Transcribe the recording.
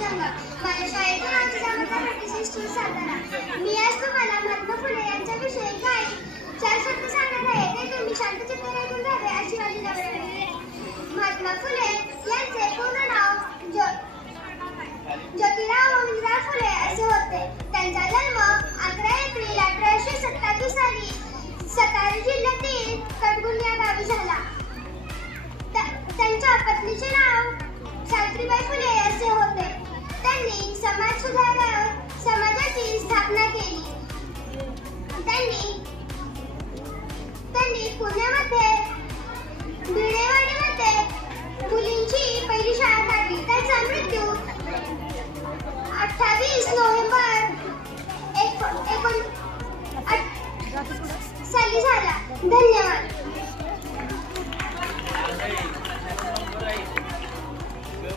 जंग. माझ्या शाळेचं नाव जिजामाता पाटील स्कूल सातारा. मी आज तुम्हाला महात्मा फुले यांच्याविषयी काही 4 शब्द सांगणार आहे. ते तुम्ही शांतचित्ताने ऐकून घ्यावे अशी माझी विनंती आहे. महात्मा फुले यांचे पूर्ण नाव ज्योतिराव मंगळराव फुले असे होते. त्यांचा जन्म 11 एप्रिल 1827 साली सातारा जिल्ह्यातील कडगुण या गावी झाला. त्यांच्या पत्नीचे नाव सावित्रीबाई फुले असे होते. त्यांनी समाजसुधारक समाजाची स्थापना केली. त्यांनी पुण्यामध्ये भिडेवाडीमध्ये मुलींची पहिली शाळा काढली. त्यांचा मृत्यू 28 नोव्हेंबर साली झाला. धन्यवाद.